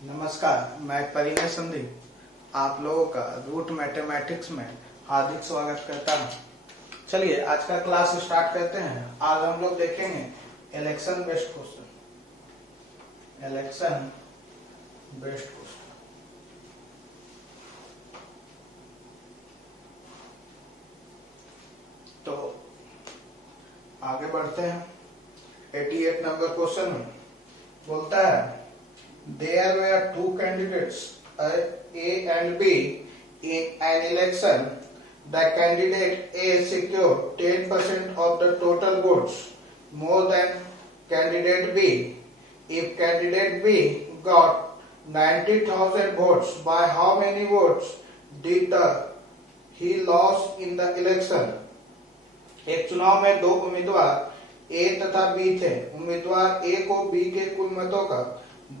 नमस्कार, मैं परिणय संदीप आप लोगों का रूट मैथमेटिक्स में हार्दिक स्वागत करता हूँ। चलिए आज का क्लास स्टार्ट करते हैं। आज हम लोग देखेंगे इलेक्शन बेस्ड क्वेश्चन। तो आगे बढ़ते हैं। 88 नंबर क्वेश्चन में बोलता है there were two candidates A and B in an election. The candidate A secured 10% of the total votes, more than candidate B. If candidate B got 90,000 votes, by how many votes did he lost in the election? एक चुनाव में दो उम्मीदवार ए तथा B थे। उम्मीदवार ए को B के कुल मतों का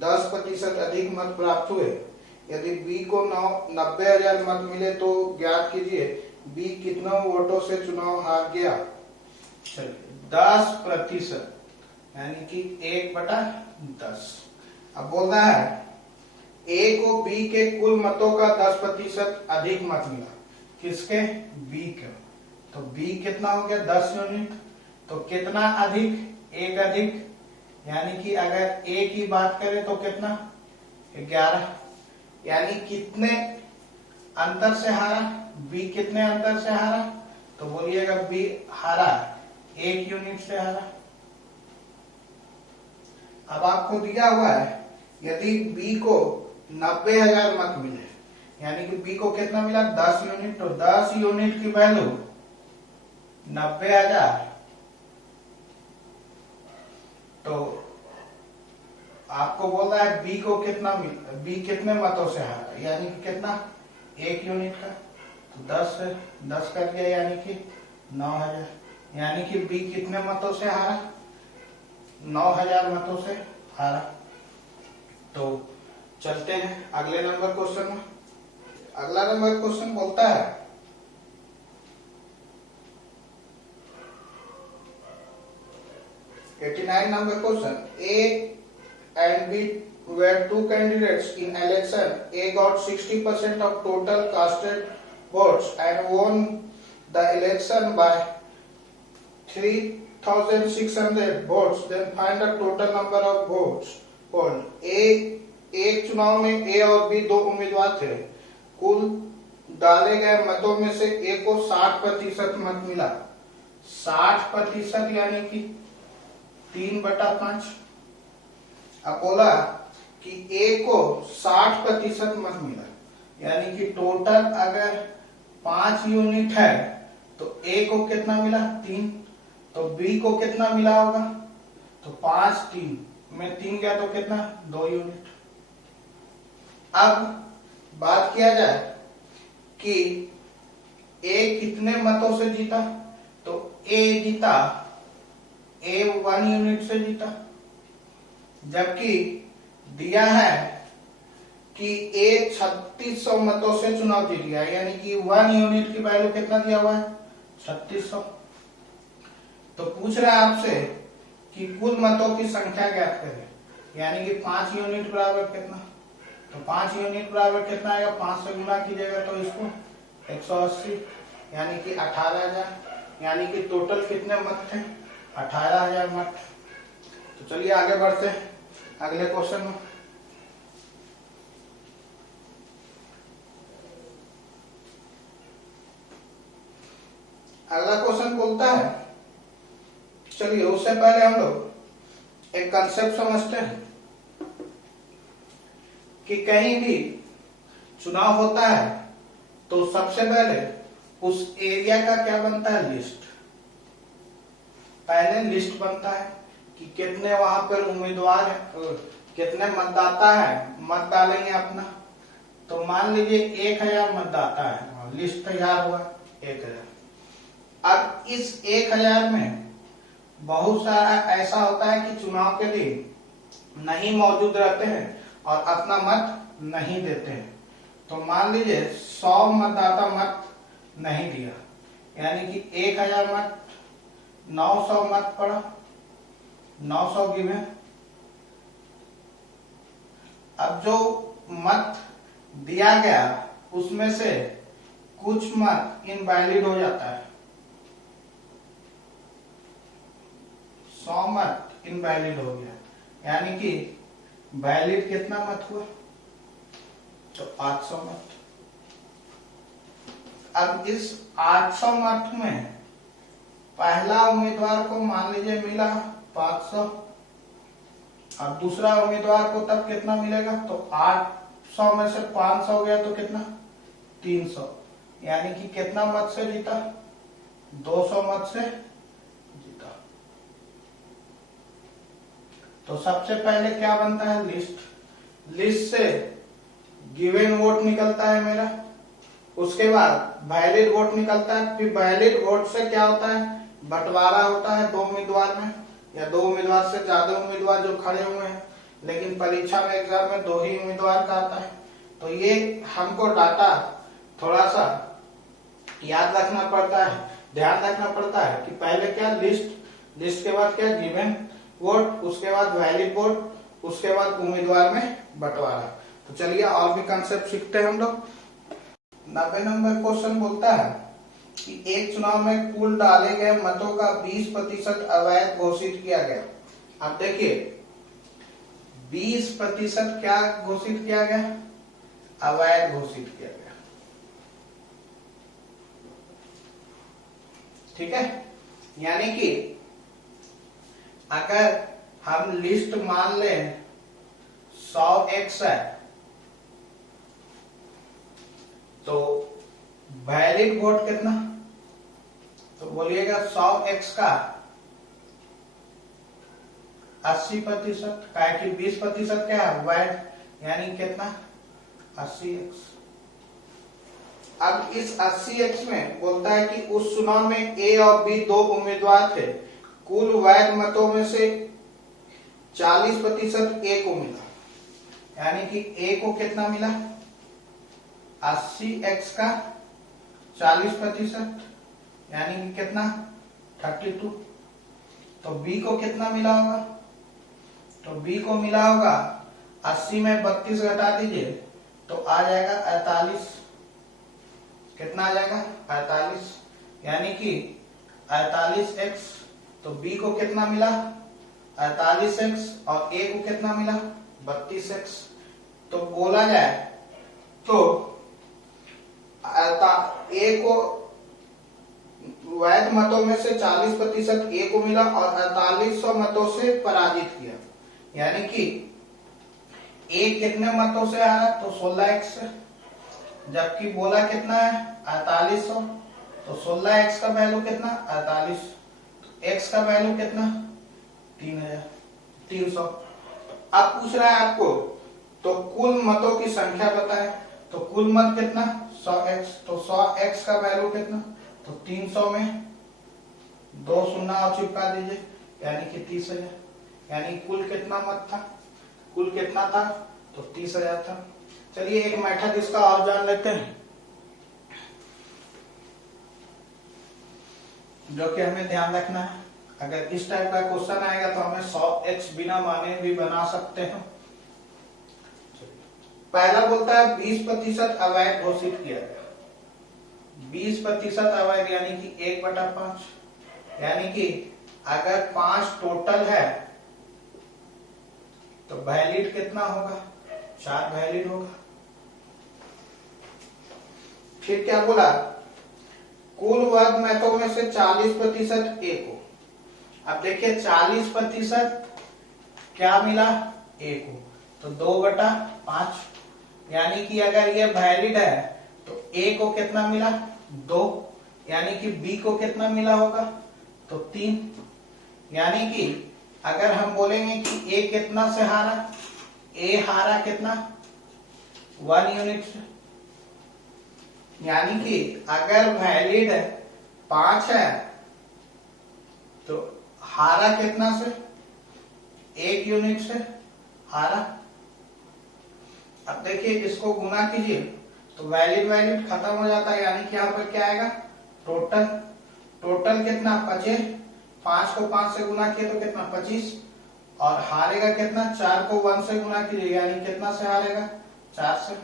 10% अधिक मत प्राप्त हुए। यदि बी को 90,000 मत मिले तो ज्ञात कीजिए बी कितनों वोटों से चुनाव हार गया। चलिए 10% यानी कि 1/10। अब बोल रहा है ए को बी के कुल मतों का 10% अधिक मत मिला। किसके? बी के। तो बी कितना हो गया? 10 यूनिट। तो कितना अधिक? 1 अधिक, यानी कि अगर ए की बात करें तो कितना? 11। यानी कितने अंतर से हारा? बी कितने अंतर से हारा? तो बोलिएगा बी हारा 1 यूनिट से हारा। अब आपको दिया हुआ है यदि बी को 90,000 मत मिले, यानी कि बी को कितना मिला? 10 यूनिट। तो 10 यूनिट की वैल्यू 90,000। तो आपको बोल रहा है बी को कितना मिला, बी कितने मतों से हारा, यानी कि कितना? 1 यूनिट का। तो 10 से 10 कर दिया यानी कि 9,000। यानी कि बी कितने मतों से हारा? 9,000 मतों से हारा। तो चलते हैं अगले नंबर क्वेश्चन में। अगला नंबर क्वेश्चन बोलता है 89 number question. A and B were two candidates in election. A got 60% of total casted votes and won the election by 3,600 votes. Then find the total number of votes polled. एक चुनाव में ए और B दो उम्मीदवार थे। कुल डाले गए मतों में से ए को 60% मत मिला। 60% यानी कि 3/5। अब बोला कि ए को 60% मत मिला, यानी कि टोटल अगर 5 यूनिट है तो ए को कितना मिला? 3। तो बी को कितना मिला होगा? तो 5 3 में 3 गया तो कितना? 2 यूनिट। अब बात किया जाए कि ए कितने मतों से जीता, तो ए जीता, ए 1 यूनिट से जीता। जबकि दिया है कि ए 3600 मतों से चुनाव जीत गया, यानी कि 1 यूनिट की वैल्यू कितना दिया हुआ है? 3600। तो पूछ रहा है आपसे कि कुल मतों की संख्या ज्ञात करें, यानी कि 5 यूनिट बराबर कितना? तो 5 यूनिट बराबर कितना आएगा? 5 से गुना कीजिएगा तो इसको 180, यानी कि 18,000। यानी कि टोटल कितने मत थे? 18,000 मत। तो चलिए आगे बढ़ते हैं अगले क्वेश्चन में। अगला क्वेश्चन बोलता है, चलिए उससे पहले हम लोग एक कंसेप्ट समझते हैं कि कहीं भी चुनाव होता है तो सबसे पहले उस एरिया का क्या बनता है? लिस्ट। पहले लिस्ट बनता है कि कितने वहां पर उम्मीदवार है, कितने मतदाता है, मत डालेंगे अपना। तो मान लीजिए 1,000 मतदाता है, लिस्ट तैयार हुआ 1,000। अब इस 1,000 में बहुत सारा ऐसा होता है कि चुनाव के दिन नहीं मौजूद रहते हैं और अपना मत नहीं देते हैं। तो मान लीजिए 100 मतदाता मत नहीं दिया, यानी कि 1,000 मत 900 मत पड़ा, 900 गिवे। अब जो मत दिया गया उसमें से कुछ मत इनवैलिड हो जाता है, 100 मत इनवैलिड हो गया, यानी कि वैलिड कितना मत हुआ, तो 800 मत। अब इस 800 मत में पहला उम्मीदवार को मान लीजिए मिला 500, अब दूसरा उम्मीदवार को तब कितना मिलेगा, तो 800 में से 500 गया तो कितना, 300, यानी कि कितना मत से जीता, 200 मत से जीता। तो सबसे पहले क्या बनता है, लिस्ट। लिस्ट से गिवन वोट निकलता है मेरा, उसके बाद वैलिड वोट निकलता है, फिर वैलिड वोट से क्या होता है, बंटवारा होता है 2 उम्मीदवार में, या 2 उम्मीदवार से ज्यादा उम्मीदवार जो खड़े हुए हैं, लेकिन परीक्षा में एग्जाम में 2 ही उम्मीदवार का आता है। तो ये हमको डाटा थोड़ा सा याद रखना पड़ता है, ध्यान रखना पड़ता है कि पहले क्या, लिस्ट, लिस्ट के बाद क्या, गिवन वोट, उसके बाद वैलिड वोट, उसके बाद उम्मीदवार में बंटवारा। तो चलिए और भी कंसेप्ट सीखते हैं हम लोग। 90 नंबर क्वेश्चन बोलता है कि एक चुनाव में कुल डाले गए मतों का 20% अवैध घोषित किया गया। अब देखिए 20% क्या घोषित किया गया, अवैध घोषित किया गया, ठीक है। यानी कि अगर हम लिस्ट मान लें 100x है, तो वैलिड वोट कितना, तो बोलिएगा 100x का 80%, क्या कि 20% क्या है, वैध, यानी कितना, 80x। अब इस 80x में बोलता है कि उस चुनाव में ए और बी 2 उम्मीदवार थे, कुल वैध मतों में से 40% ए को मिला, यानी कि ए को कितना मिला, 80x का 40%, यानी कि कितना, 32। तो बी को कितना मिला होगा, तो बी को मिला होगा 80 में 32 घटा दीजिए तो आ जाएगा 48, कितना आ जाएगा, 48, यानी कि 48x। तो बी को कितना मिला, 48x, और ए को कितना मिला, 32x। तो बोला जाए तो ए को वैध मतों में से 40% ए को मिला और 4800 मतों से पराजित किया, यानी कि ए कितने मतों से आ रहा, तो 16x से, जबकि बोला कितना है 4800, तो 16x का वैल्यू कितना, 48, x का वैल्यू कितना, 300। अब पूछ रहा है आपको तो कुल मतों की संख्या बताए, तो कुल मत कितना, 100x, तो 100x का वैल्यू कितना, तो 300 में 2 शून्य और चिपका दीजिए, यानी कि 30,000, यानी कुल कितना मत था, कुल कितना था, तो 30,000 था। चलिए एक मेथड इसका और जान लेते हैं, जो कि हमें ध्यान रखना है। अगर इस टाइप का क्वेश्चन आएगा तो हमें 100x बिना माने भी बना सकते हैं। पहला बोलता है 20% अवैध घोषित किया गया, 20% अवैध, यानी कि 1/5, यानी कि अगर 5 टोटल है तो वैलिड कितना होगा, 4 वैलिड होगा। फिर क्या बोला, कुल वैध मतों में से 40% ए को। अब देखिए 40% क्या मिला, ए को, तो 2/5, यानी कि अगर ये वैलिड है तो ए को कितना मिला, 2, यानी कि बी को कितना मिला होगा, तो 3, यानी कि अगर हम बोलेंगे कि ए कितना से हारा, ए हारा कितना, 1 यूनिट से, यानी कि अगर वैलिड 5 है तो हारा कितना से, 1 यूनिट से हारा। अब देखिए इसको गुना कीजिए तो वैलिड वैलिड खत्म हो जाता है, यानी कि यहाँ पर क्या आएगा, टोटल, टोटल कितना 25, 5 को 5 से गुना किया तो कितना 25, और हारेगा कितना, 4 को 1 से गुना कीजिएगा, यानी कितना से हारेगा, 4 से।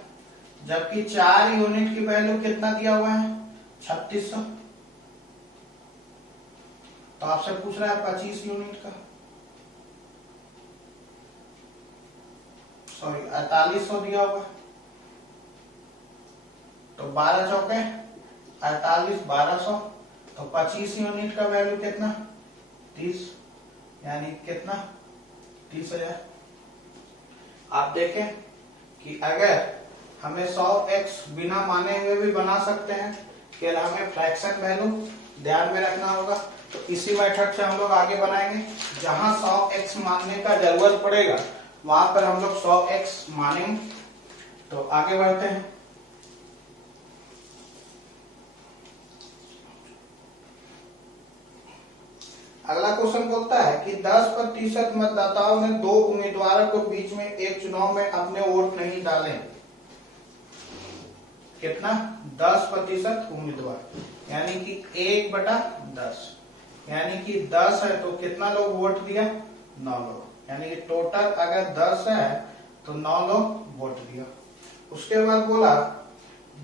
जबकि 4 यूनिट की वैल्यू कितना दिया हुआ है, 3600। तो आपसे पूछ रहा है 25 यूनिट का, सॉरी 4800 दिया हुआ है। तो 12 चौके 48, 1200, तो 25 यूनिट का वैल्यू कितना, 30, यानी कितना, 30,000। आप देखें कि अगर हमें 100x बिना माने हुए भी बना सकते हैं, केवल हमें फ्रैक्शन वैल्यू ध्यान में रखना होगा। तो इसी मेथड से हम लोग आगे बनाएंगे। जहां 100x मानने का जरूरत पड़ेगा वहां पर हम लोग 100x मानेंगे। तो आगे बढ़ते हैं। अगला क्वेश्चन बोलता है कि 10% मतदाताओं ने 2 उम्मीदवारों के बीच में एक चुनाव में अपने वोट नहीं डाले। कितना, 10% उम्मीदवार, यानी कि 1/10, यानी कि 10 है तो कितना लोग वोट दिया, 9 लोग, यानी कि टोटल अगर 10 है तो 9 लोग वोट दिया। उसके बाद बोला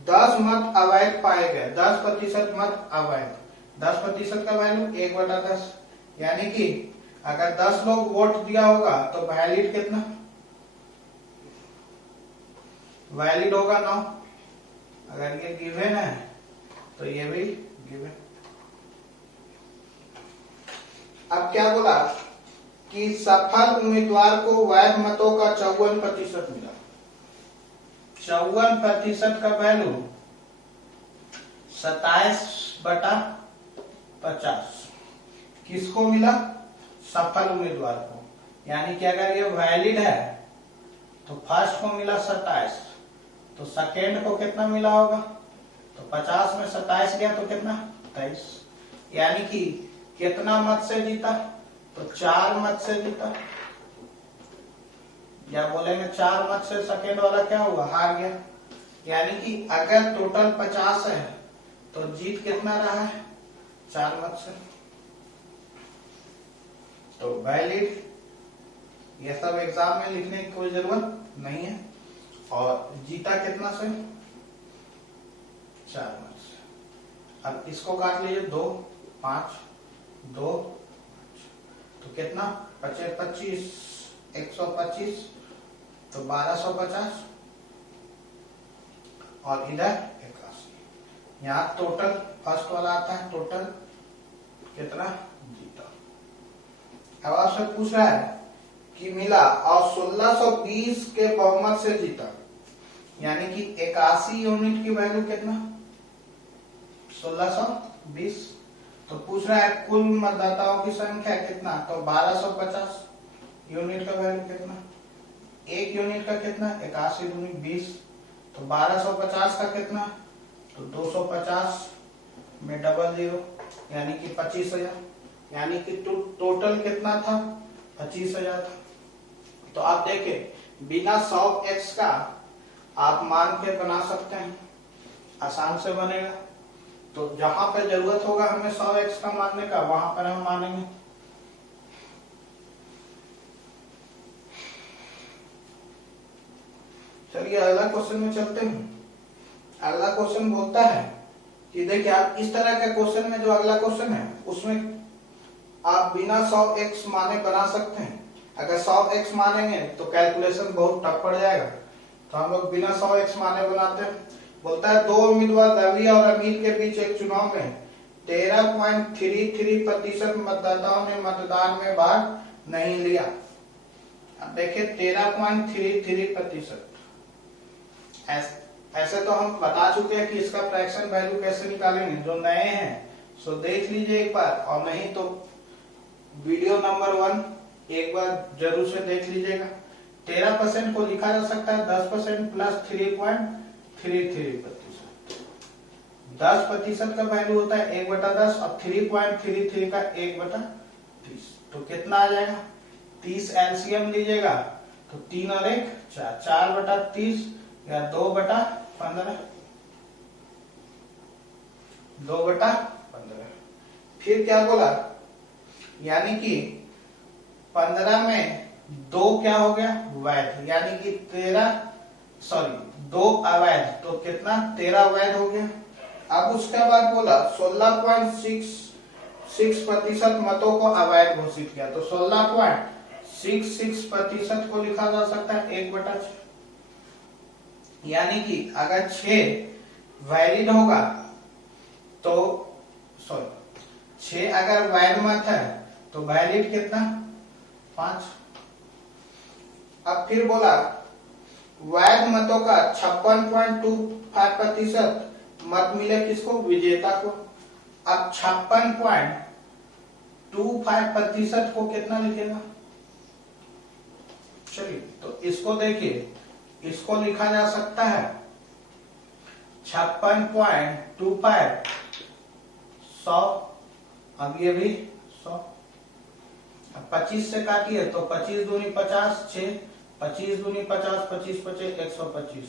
10 मत अवैध पाए गए, 10% मत अवैध, 10% का वैल्यू 1/10, यानी कि अगर 10 लोग वोट दिया होगा तो वैलिड कितना, वैलिड होगा 9। अगर ये गिवन है तो ये भी गिवन। अब क्या बोला कि सफल उम्मीदवार को वैध मतों का 54% मिला। 54% का वैल्यू 27/50 किसको मिला, सफल उम्मीदवार को। यानी कि अगर ये वैलिड है तो फर्स्ट को मिला 27, तो सेकेंड को कितना मिला होगा, तो 50 में 27 गया तो कितना, 23, यानी कि कितना मत से जीता, तो 4 मत से जीता, या बोलेंगे 4 मत से सेकेंड वाला क्या हुआ, हार गया। यानी कि अगर टोटल 50 है तो जीत कितना रहा है, 4 मत से। तो वैलिड, ये सब एग्जाम में लिखने की कोई जरूरत नहीं है। और जीता कितना से, 4 मत से। अब इसको काट लीजिए, 2 5 2 तो कितना, 25 125, तो 1250, और इधर 81। यहाँ टोटल फर्स्ट वाला आता है, टोटल कितना जीता। अब आपसे पूछ रहा है कि मिला और 1620 के बहुमत से जीता, यानी कि 81 यूनिट की वैल्यू कितना, 1620। तो पूछ रहा है कुल मतदाताओं की संख्या कितना, तो 1250 यूनिट का वैल्यू कितना, एक यूनिट का कितना, 81 दूनी 20, तो 1250 का कितना, तो 250 में डबल 0, यानी कि 25,000, यानी कि टोटल कितना था, 25,000 था। तो आप देखें बिना 100x का आप मान के बना सकते हैं, आसान से बनेगा। तो जहां पे जरूरत होगा हमें 100x का मानने का, वहां पर हम मानेंगे। चलिए अगला क्वेश्चन में चलते हैं। अगला क्वेश्चन बोलता है कि देखिए आप इस तरह के क्वेश्चन में, जो अगला क्वेश्चन है उसमें आप बिना 100x माने बना सकते हैं। अगर 100x मानेंगे तो कैलकुलेशन बहुत टफ पड़ जाएगा, तो हम लोग बिना 100x माने बनाते हैं। बोलता है 2 उम्मीदवार रवि और अमीर के बीच एक चुनाव में 13.33% मतदाताओं ने मतदान में भाग नहीं लिया। अब देखिए 13.33%, ऐसे तो हम बता चुके हैं कि इसका फ्रैक्शन वैल्यू कैसे निकालेंगे। जो नए हैं सो देख लीजिए एक बार, और नहीं तो वीडियो नंबर 1 एक बार जरूर से देख लीजिएगा। 13% को लिखा जा सकता है 10% प्लस 3.33%। 10% का वैल्यू होता है 1/10 और 3.33 का 1/30, तो कितना आ जाएगा, 30 एलसीएम लीजिएगा तो 3 और 1 4, 4/30 या 2/15, 2/15। फिर क्या बोला, यानी कि 15 में 2 क्या हो गया वैध, यानी कि 2 अवैध, तो कितना 13 वैध हो गया। अब उसके बाद बोला 16.66% मतों को अवैध घोषित किया, तो 16.66% को लिखा जा सकता है 1/6, यानी कि अगर 6 वैलिड होगा तो 6 अगर वैध मत है तो वैलिड कितना 5। अब फिर बोला वैध मतों का 56.25% मत मिले किसको विजेता को। अब 56.25% को कितना लिखेगा, चलिए तो इसको देखिए, इसको लिखा जा सकता है 56.25 100, अब ये भी 100, अब 25 से काटिए तो 25 दूनी 50 6, 25 दूनी 50, 25 25 125,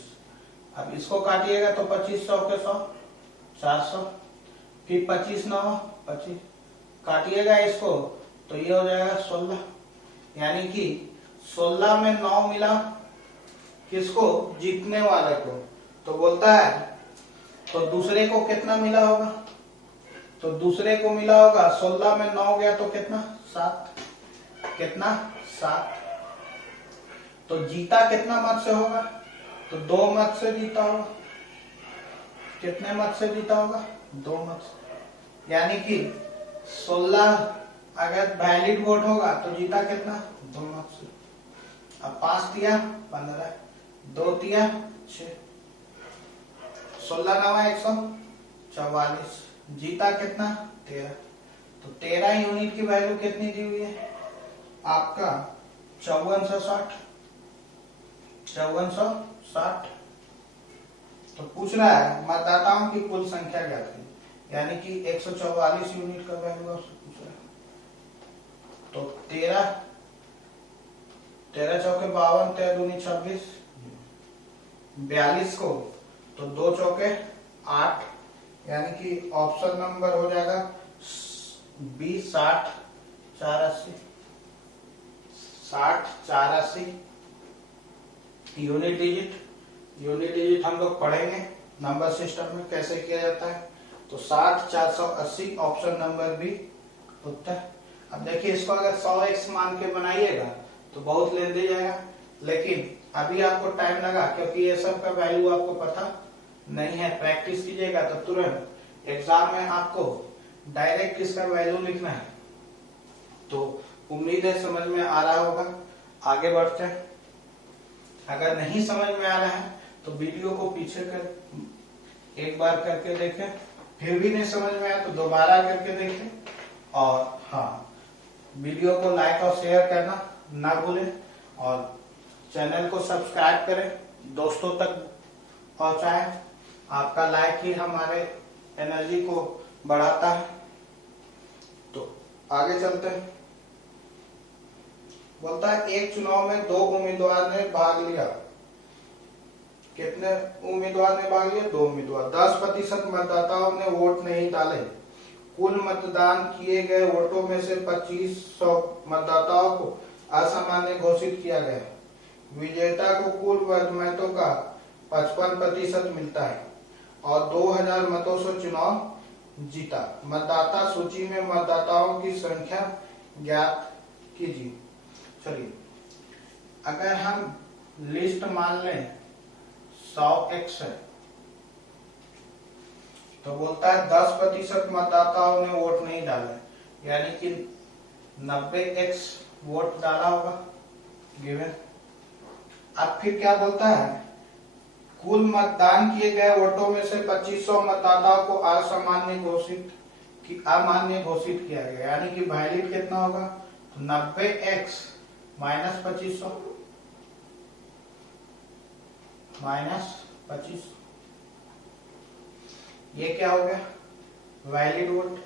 अब इसको काटिएगा तो 25 100 के 100 400, फिर 25 9 25, काटिएगा इसको तो ये हो जाएगा 16, यानी कि 16 में 9 मिला किसको जीतने वाले को, तो बोलता है तो दूसरे को कितना मिला होगा, तो दूसरे को मिला होगा 16 में 9 गया तो कितना 7, कितना 7, तो जीता कितना मत से होगा, तो 2 मत से जीता होगा, कितने मत से जीता होगा 2 मत से, यानी कि 16 अगर वैलिड वोट होगा तो जीता कितना 2 मत से। अब 5 दिया 15, 2 दिया 6, 16 9 144, जीता कितना 13, तो 13 यूनिट की वैल्यू कितनी दी हुई है आपका 5460, 5460। तो पूछ रहा है मतदाताओं की कुल संख्या क्या थी, यानी कि 144 यूनिट का वैल्यू आपसे पूछ रहा है, तो 13 चौके 52, 13 दूनी 26, 42 को तो 2 चौके 8, यानी कि ऑप्शन नंबर हो जाएगा 20 60 84, 60 84 यूनिट डिजिट हम लोग पढ़ेंगे नंबर सिस्टम में कैसे किया जाता है, तो 60 480 ऑप्शन नंबर बी उत्तर। अब देखिए इसको अगर 100x मान के बनाइएगा तो बहुत लेंथ दे जाएगा, लेकिन अभी आपको टाइम लगा क्योंकि ये सब का वैल्यू आपको पता नहीं है, प्रैक्टिस कीजिएगा तो तुरंत एग्जाम में आपको डायरेक्ट इसका वैल्यू लिखना है। तो उम्मीद है समझ में आ रहा होगा, आगे बढ़ते हैं। अगर नहीं समझ में आ रहा है तो वीडियो को पीछे कर एक बार करके देखें, फिर भी नहीं समझ में आया तो दोबारा करके देखें, और हाँ वीडियो को लाइक और शेयर करना ना भूलें, और चैनल को सब्सक्राइब करें, दोस्तों तक पहुंचाएं। आपका लाइक ही हमारे एनर्जी को बढ़ाता है। तो आगे चलते हैं। बोलता है एक चुनाव में 2 उम्मीदवार ने भाग लिया, कितने उम्मीदवार ने भाग लिया 2 उम्मीदवार, 10% मतदाताओं ने वोट नहीं डाले, कुल मतदान किए गए वोटों में से 2500 मतदाताओं को असामान्य घोषित किया गया, विजेता को कुल मतों का 55% मिलता है और 2000 मतों से चुनाव जीता। मतदाता सूची में मतदाताओं की संख्या ज्ञात कीजिए। चलिए अगर हम लिस्ट मान लें 100x है तो बोलता है 10% मतदाताओं ने वोट नहीं डाले, यानी कि 90x वोट डाला होगा गिवन। अब फिर क्या बोलता है, कुल मतदान किए गए वोटों में से 2500 मतदाताओं को अमान्य घोषित किया गया, यानी कि वैलिड कितना होगा, तो 90x माइनस 2500 माइनस 25, ये क्या हो गया वैलिड वोट।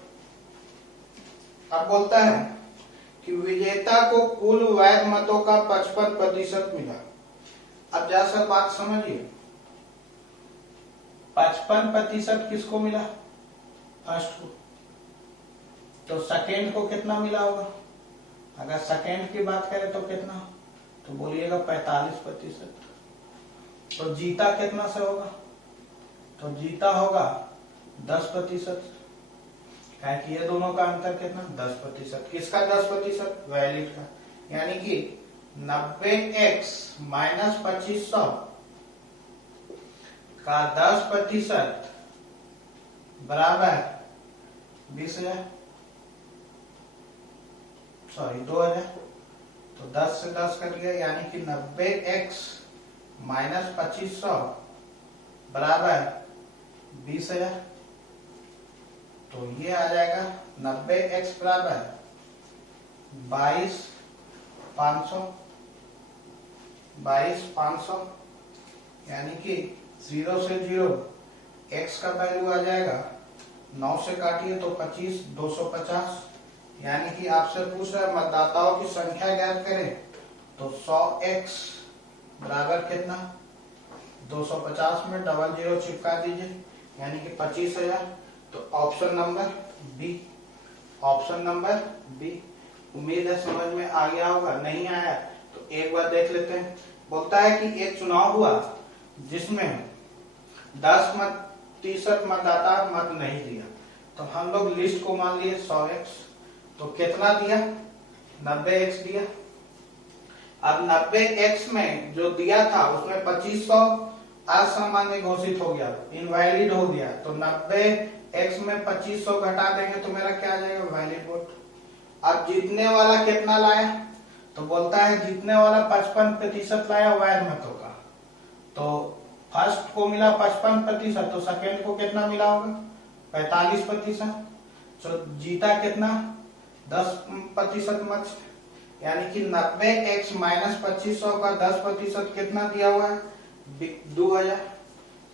अब बोलता है कि विजेता को कुल वैध मतों का 55% मिला। अब जरा सा बात समझिए, 55% किसको मिला, फर्स्ट को, तो सेकेंड को कितना मिला होगा, अगर सेकेंड की बात करें तो कितना, तो बोलिएगा 45%। तो जीता कितना से होगा, तो जीता होगा 10%। क्या कि ये दोनों का अंतर कितना, 10%। किसका 10%, वैलिड का। यानी कि 90x माइनस 2500 का 10% बराबर 20,000, सॉरी 2,000। तो 10 से 10 कट गया, यानी कि 90x माइनस 2500 बराबर 20,000। तो ये आ जाएगा 90x बराबर 22,500, यानी कि 0 से 0 x का वैल्यू आ जाएगा, 9 से काटिए तो 25, 250। यानी कि आपसे पूछ रहा है मतदाताओं की संख्या ज्ञात करें, तो 100x बराबर कितना, 250 में 00 चिपका दीजिए, यानी कि 25,000। तो option number B, option number B. उम्मीद है समझ में आ गया होगा, नहीं आया तो एक बार देख लेते हैं। बोलता है कि एक चुनाव हुआ जिसमें 10% मतदाता मत नहीं दिया, तो हम लोग लिस्ट को मान लिए 100x, तो कितना दिया, 90x दिया। अब 90x में जो दिया था उसमें 2500 असामान्य घोषित हो गया, इनवैलिड हो गया। तो 90x में 2500 घटा देंगे तो मेरा क्या आ जाएगा, वैलिड वोट। अब जीतने वाला कितना लाया, तो बोलता है जीतने वाला 55% लाया वैध मतों का। तो फर्स्ट को मिला 55%, तो सेकेंड को कितना मिला होगा, 45%। तो जीता कितना, 10% मत, यानी कि 90x माइनस 2500 का 10% कितना दिया हुआ है, 2000।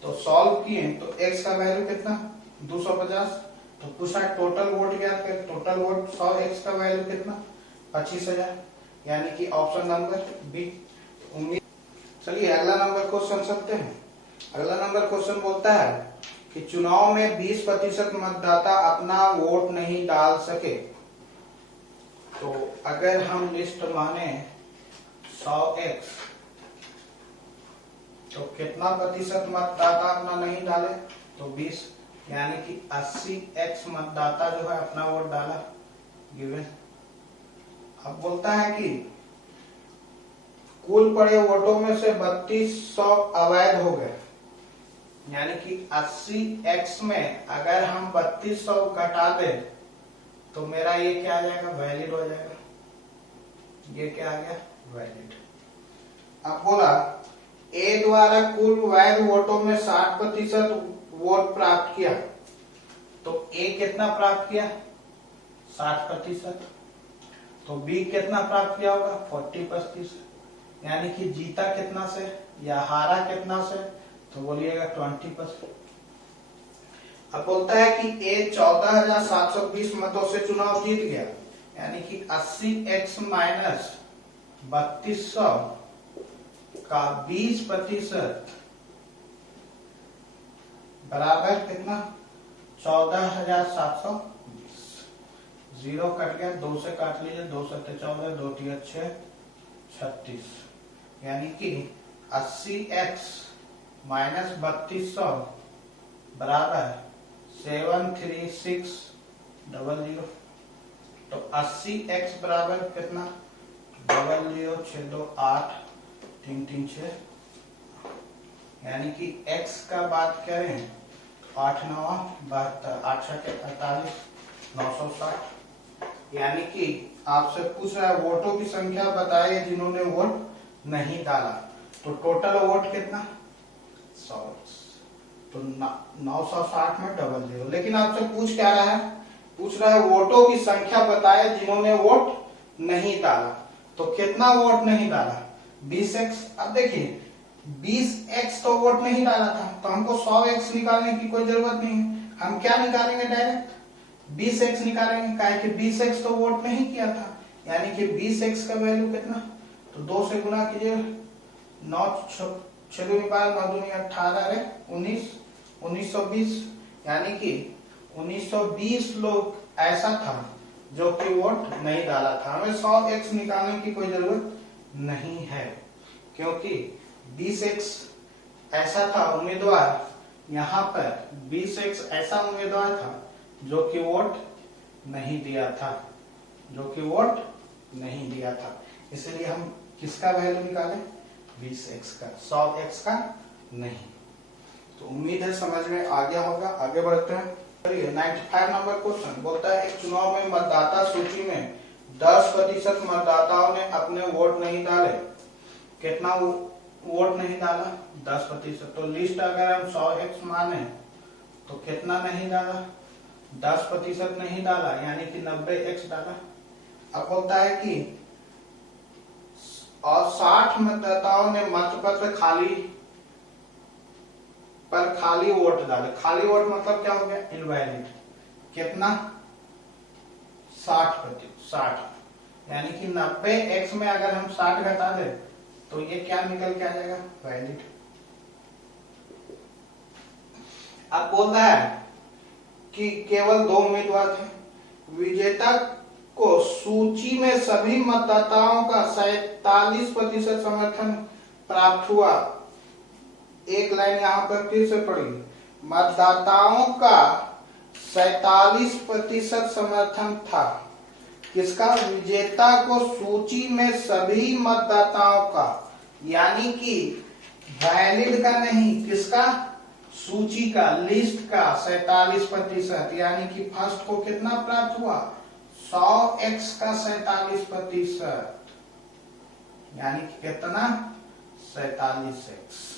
तो सॉल्व किए तो x का वैल्यू कितना, 250। तो पूछा टोटल वोट क्या है, टोटल वोट 100x का वैल्यू कितना, 25,000। यानी कि ऑप्शन नंबर बी। उम्मीद, चलिए अगला नंबर क्वेश्चन सकते हैं। अगला नंबर क्वेश्चन बोलता है कि चुनाव में 20% मतदाता अपना वोट नहीं डाल सके, तो अगर हम लिस्ट माने 100x, तो कितना प्रतिशत मतदाता अपना नहीं डाले, तो 20, यानी कि 80x मतदाता जो है अपना वोट डाला, गिवन। अब बोलता है कि कुल पड़े वोटों में से 3200 अवैध हो गए, यानी कि 80x में अगर हम 3200 घटा दें तो मेरा ये क्या आ जाएगा, वैलिड हो जाएगा। ये क्या आ गया, वैलिड। अब बोला ए द्वारा कुल वैध वोटों में 60% वोट प्राप्त किया, तो ए कितना प्राप्त किया, 60%। तो बी कितना प्राप्त किया होगा, 40%। यानी कि जीता कितना से या हारा कितना से, तो बोलिएगा 20%। अब बोलता है कि ए 14,720 मतों से चुनाव जीत गया, यानी कि 80x माइनस 3200 का 20% बराबर कितना, 14,720। 0 कट गया, 2 से काट लीजिए, 2 7 14, 2 3 6 36। यानी कि 80x माइनस 3200 बराबर 73600। तो 80x बराबर कितना, 00628336। यानी कि x का बात करें 8 9 72, 8 7 48, 960। यानी कि आपसे पूछ रहा है वोटों की संख्या बताइए जिन्होंने वोट नहीं डाला, तो टोटल वोट कितना, 100। तो 960 में 00। लेकिन आपसे पूछ क्या रहा है, पूछ रहा है वोटों की संख्या बताए जिन्होंने वोट नहीं डाला। तो कितना वोट नहीं डाला, 20x। अब देखिए 20x तो वोट नहीं डाला था, तो हमको 100x निकालने की कोई जरूरत नहीं है। हम क्या निकालेंगे, डायरेक्ट 20x निकालेंगे, काहे कि 20x तो वोट नहीं किया था। यानी कि 20x का वैल्यू कितना, तो 2 से गुना कीजिए, 9 6 2 18 19 1920। यानी कि 1920 लोग ऐसा था जो कि वोट नहीं डाला था। हमें 100x निकालने की कोई जरूरत नहीं है, क्योंकि 20x ऐसा था उम्मीदवार, यहाँ पर 20x ऐसा उम्मीदवार था जो कि वोट नहीं दिया था, जो कि वोट नहीं दिया था। इसलिए हम किसका वैल्यू निकालें? 20x का, 100x का नहीं। तो उम्मीद है समझ में आ गया होगा। आगे बढ़ते हैं। 95 नंबर क्वेश्चन बोलता है, एक चुनाव में मतदाता सूची में 10% मतदाताओं ने अपने वोट नहीं डाले। कितना वोट नहीं डाला? 10%। तो लिस्ट अगर हम 100x माने तो कितना नहीं डाला? 10% नहीं डाला, यानी कि 90x डाला। अब बोलता है कि और 60 मतदाताओं ने मतपत्र खाली वोट डाले। खाली वोट मतलब क्या हो गया? इनवैलिड। कितना? 60%। यानी कि 90x में अगर हम 60 घटा दे तो ये क्या निकल के आ जाएगा? वैलिड। अब बोल रहा है कि केवल 2 उम्मीदवार थे। विजेता को सूची में सभी मतदाताओं का 47% समर्थन प्राप्त हुआ। एक लाइन यहाँ पर फिर से पढ़ी, मतदाताओं का 47% समर्थन था। किसका? विजेता को सूची में सभी मतदाताओं का, यानी कि वैलिड का नहीं, किसका? सूची का, लिस्ट का 47%, यानी कि फर्स्ट को कितना प्राप्त हुआ? 100x का 47%, यानी कि कितना? 47x।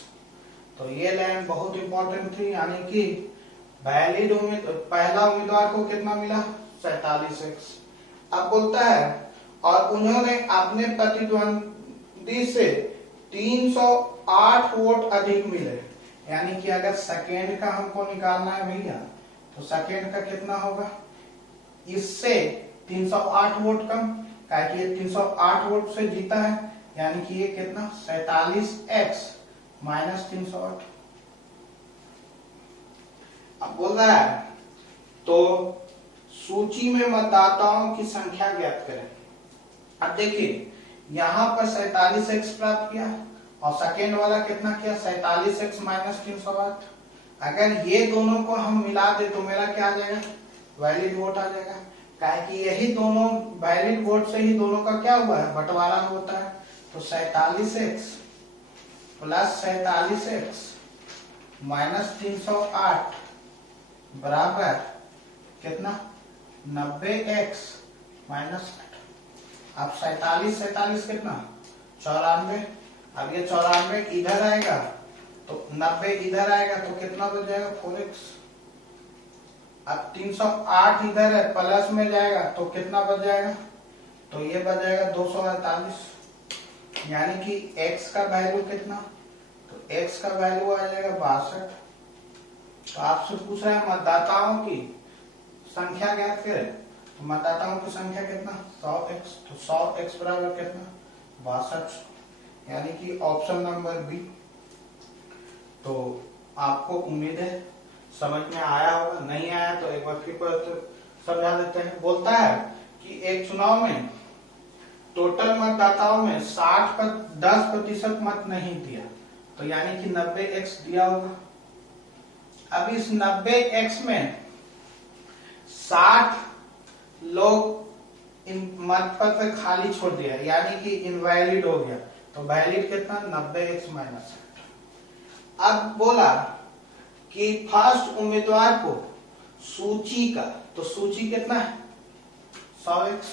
तो ये लाइन बहुत इंपॉर्टेंट थी, यानी कि वैलिड पहला उम्मीदवार को कितना मिला? 47x। अब बोलता है और उन्होंने अपने प्रतिद्वंदी से 308 वोट अधिक मिले। यानी कि अगर सेकेंड का हमको निकालना है भैया, तो सेकेंड का कितना होगा? इससे 308 वोट कम, कि ये 308 वोट से जीता है, यानी कि ये कितना? 47x minus 308। अब बोल रहा है तो सूची में मतदाताओं की संख्या ज्ञात करें। अब देखिए यहां पर 47x प्राप्त किया और सेकेंड वाला कितना किया? 47x minus 308। अगर ये दोनों को हम मिला दे तो मेरा क्या आ जाएगा? वैलिड वोट आ जाएगा। काहे कि यही दोनों वैलिड वोट से ही दोनों का क्या हुआ है? बंटवारा होता है। तो 47x प्लस 47x माइनस 308 बराबर कितना? 90x minus. अब 47 कितना? 94। अब ये 94 इधर आएगा तो 90 इधर आएगा तो कितना बच जाएगा? 4x। अब 308 इधर है, प्लस में जाएगा तो कितना बच जाएगा? तो ये बच जाएगा 248। यानी कि x का वैल्यू कितना? तो x का वैल्यू आ जाएगा 62। तो आपसे पूछ रहा है मतदाताओं की संख्या ज्ञात करें। तो मतदाताओं की संख्या कितना? 100x। तो 100x बराबर कितना? 62। यानी कि ऑप्शन नंबर बी। तो आपको उम्मीद है समझ में आया होगा। नहीं आया तो एक बार फिर समझा देते हैं। बोलता है कि एक चुनाव में टोटल मतदाताओं में 10% मत नहीं दिया, तो यानी कि 90x दिया होगा। अब इस 90x में 60 लोग मतपत्र खाली छोड़ दिया, यानी कि इनवैलिड हो गया। तो वैलिड कितना? 90x minus 60। अब बोला कि फर्स्ट उम्मीदवार को सूची का, तो सूची कितना है? 100x।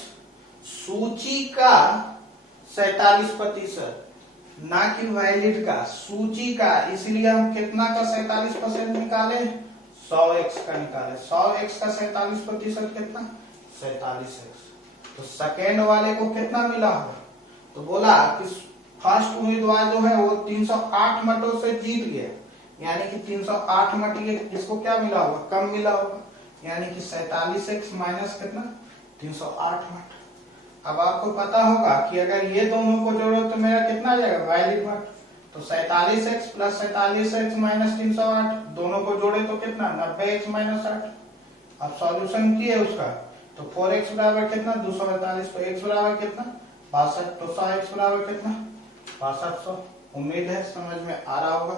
सूची का 47%, ना कि वैलिड का, सूची का। इसलिए हम कितना का 47% निकाले? 100x का निकाले। 100x का 47% कितना? 47x। तो सेकेंड वाले को कितना मिला होगा? तो बोला कि फर्स्ट उम्मीदवार जो है वो 308 मतों से जीत गया, यानी कि 308 मत ये इसको क्या मिला होगा? कम मिला होगा, यानी कि 47x माइनस कितना? 308 मत। अब आपको पता होगा कि अगर ये दोनों को जोड़ो तो मेरा कितना आ जाएगा? वैलिड मत। तो 47x प्लस 47x माइनस 308 दोनों को जोड़े तो कितना? 90x minus 60। अब सॉल्यूशन किए उसका तो 4x बराबर कितना 245, तो x बराबर कितना 62, तो 100x बराबर कितना 6200। उम्मीद है समझ में आ रहा होगा।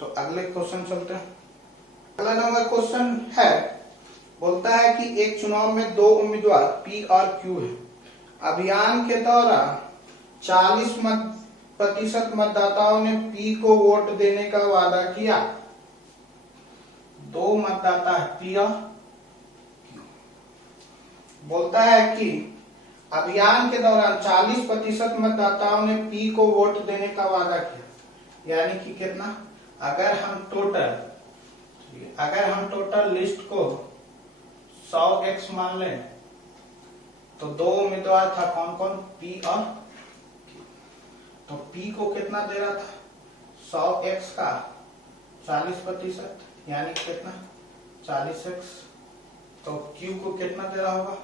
तो अगले क्वेश्चन चलते हैं। अगला नंबर क्वेश्चन है, बोलता है कि एक चुनाव में दो उम्मीदवार P और Q है। अभियान के दौरान 40% मतदाताओं ने P को वोट देने का वादा किया। दो मतदाता है P और Q। बोलता है कि अभियान के दौरान 40% मतदाताओं ने P को वोट देने का वादा किया। यानी कि कितना, अगर हम टोटल लिस्ट को 100x मान लें तो दो उम्मीदवार था, कौन कौन, P और Q। तो P को कितना दे रहा था 100x का 40%, यानी कितना 40x। तो Q को कितना दे रहा होगा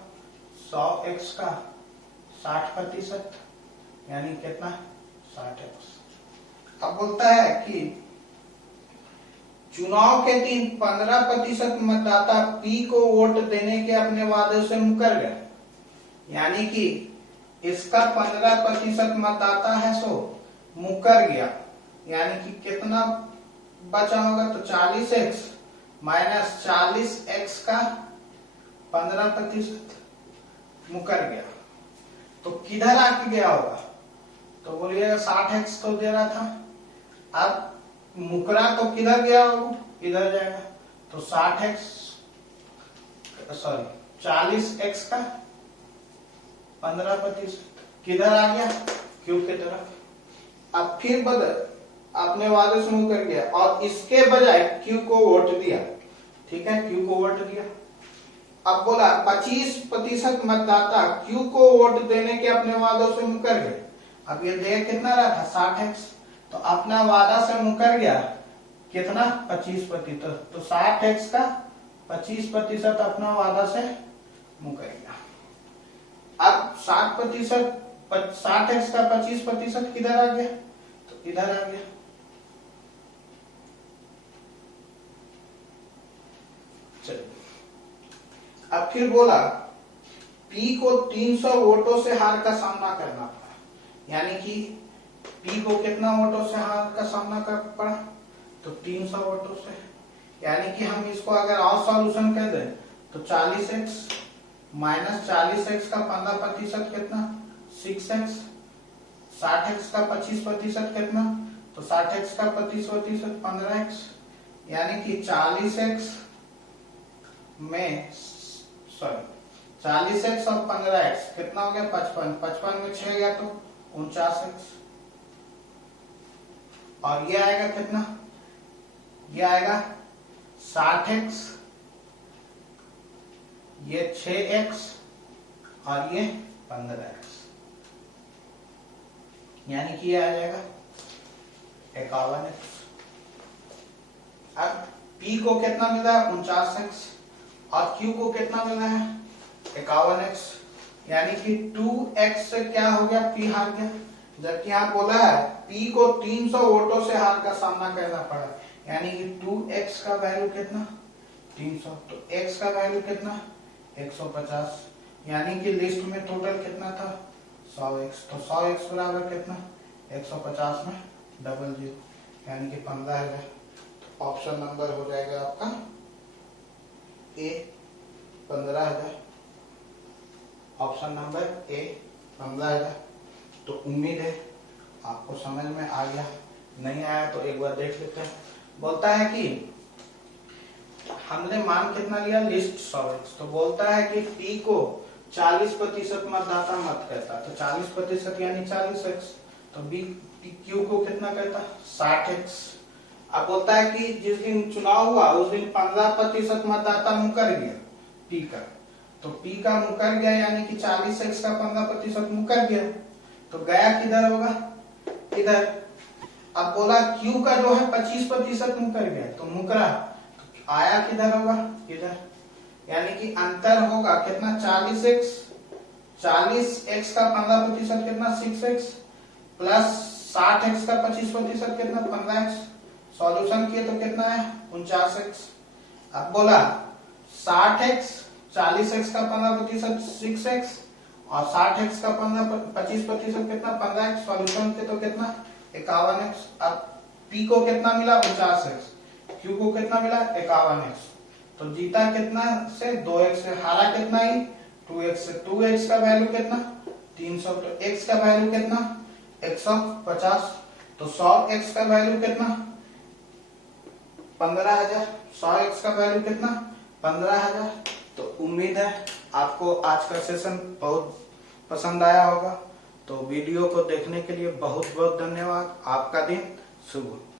100x का 60%, यानी कितना 60x। अब बोलता है कि चुनाव के दिन 15% मतदाता P को वोट देने के अपने वादे से मुकर गए। यानी कि इसका 15% मतदाता है सो मुकर गया, यानी कि कितना बचा होगा, तो 40x माइनस 40x का 15% मुकर गया। तो किधर आके गया होगा, तो बोलिएगा 60x तो दे रहा था, अब मुकरा तो किधर गया होगा, इधर जाएगा। तो 40x का 15% किधर आ गया, Q की तरफ। अब फिर बदल अपने वादे से मुकर गया और इसके बजाय Q को वोट दिया। ठीक है, Q को वोट दिया। अब बोला 25% मतदाता Q को वोट देने के अपने वादों से मुकर गए। अब ये दे कितना रहा था 60x, तो अपना वादा से मुकर गया कितना 25%, तो 60x का 25% अपना वादा से मुकर गया। अब 60x का 25% किधर आ गया, तो इधर आ गया। चलिए, अब फिर बोला P को 300 वोटों से हार का सामना करना पड़ा। यानी कि P को कितना वोटों से हार का सामना कर पड़ा, तो 300 वोटों से। यानी कि हम इसको अगर और सॉल्यूशन कर दें तो 40x माइनस 40x का 15% कितना 6x, 60x का 25% कितना, तो 60x का 25% 15x। यानी कि 40x और 15x कितना हो गया 55, 55 में 6 गया तो 49x। और ये आएगा कितना, ये आएगा 60x, ये 6x और ये 15x। यानी कि ये आ जाएगा 51x। अब P को कितना मिला है 49x और Q को कितना मिला है 51x। यानी कि 2x से क्या हो गया, P हार गया। जबकि यहाँ बोला है P को 300 वोटों से हार का सामना करना पड़ा। यानी कि 2x का वैल्यू कितना 300, तो x का वैल्यू कितना 150। यानी कि लिस्ट में टोटल कितना था 100x, तो 100x बराबर कितना 150 में 00, यानी कि 15,000। तो ऑप्शन नंबर हो जाएगा आपका A 15,000। Option number A 15,000। तो उम्मीद है आपको समझ में आ गया, नहीं आया तो एक बार देख लेते हैं। बोलता है कि हमने मान कितना लिया लिस्ट 100x, तो बोलता है कि P को 40% मतदाता मत कहता, तो 40% यानी 40x, तो Q को कितना कहता 60x। अब बोलता है कि जिस दिन चुनाव हुआ उस दिन 15% मतदाता मुकर गया P का, तो P का मुकर गया यानी कि 40x का 15% मुकर गया, तो गया किधर होगा इधर। अब बोला Q का जो है 25% मुकर गया, तो मुकरा तो आया किधर होगा इधर। यानी कि अंतर होगा कितना 40x, 40x का 15% कितना 6x प्लस 60x का 25% कितना 15x। सॉल्यूशन किए तो कितना है 49x। अब बोला 60x 40x का 15% 6x और 60x का 25% कितना 15x। सॉल्यूशन के तो कितना 51x। अब P को कितना मिला 50x, Q को कितना मिला 51x। तो जीता कितना से 2x से, हारा कितना ही 2x से। 2x का वैल्यू कितना 300, तो x का वैल्यू कितना 150। तो 100x का वैल्यू कितना 15,000। 100x का वैल्यू कितना 15,000। तो उम्मीद है आपको आज का सेशन बहुत पसंद आया होगा। तो वीडियो को देखने के लिए बहुत बहुत धन्यवाद। आपका दिन शुभ हो।